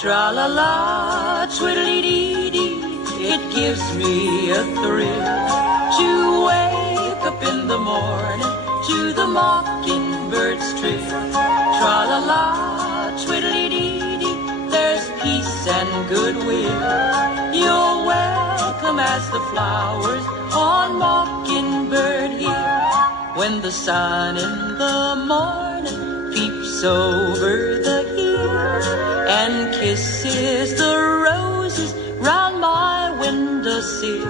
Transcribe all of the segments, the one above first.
Tra-la-la, twiddly-dee-dee, it gives me a thrill to wake up in the morning to the mockingbird's trill. Tra-la-la, twiddly-dee-dee, there's peace and goodwill. You're welcome as the flowers on Mockingbird Hill. When the sun in the morning peeps over the hill and kisses the roses round my windowsill,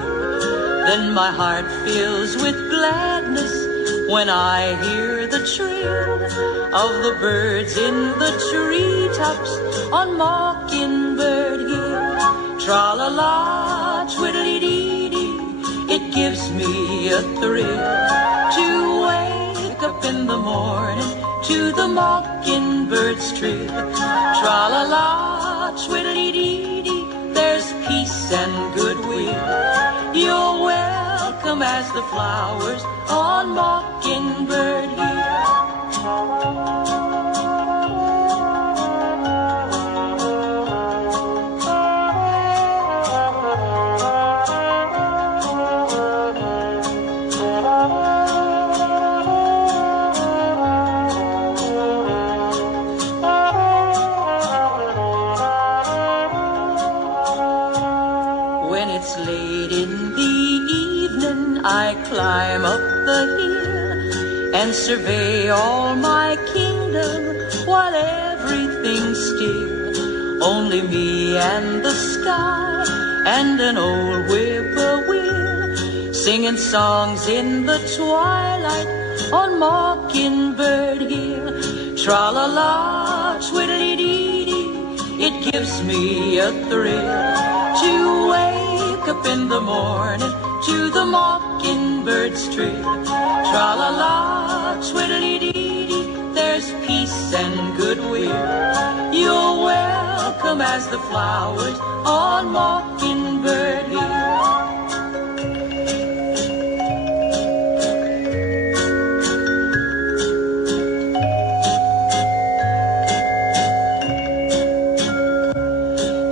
then my heart fills with gladness when I hear the trill of the birds in the treetops on Mockingbird Hill. Tra-la-la, twiddly-dee-dee, it gives me a thrill to wake up in the morning to the mockingbird's trill. Tra-la-la, twiddly-dee-dee, there's peace and goodwill. You're welcome as the flowers on Mockingbird Hill. When it's late in the evening, I climb up the hill and survey all my kingdom while everything's still. Only me and the sky and an old whippoorwill singing songs in the twilight on Mockingbird Hill. Tra-la-la, twiddly-dee-dee, it gives me a thrill to wake up in the morning to the mockingbird's trill. Tra-la-la, twiddly-dee-dee, there's peace and goodwill. You're welcome as the flowers on Mockingbird Hill.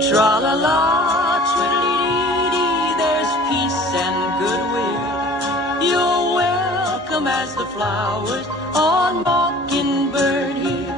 Tra-la-la, twiddly-dee-dee, there's peace and goodwill. You're welcome as the flowers on Mockingbird Hill.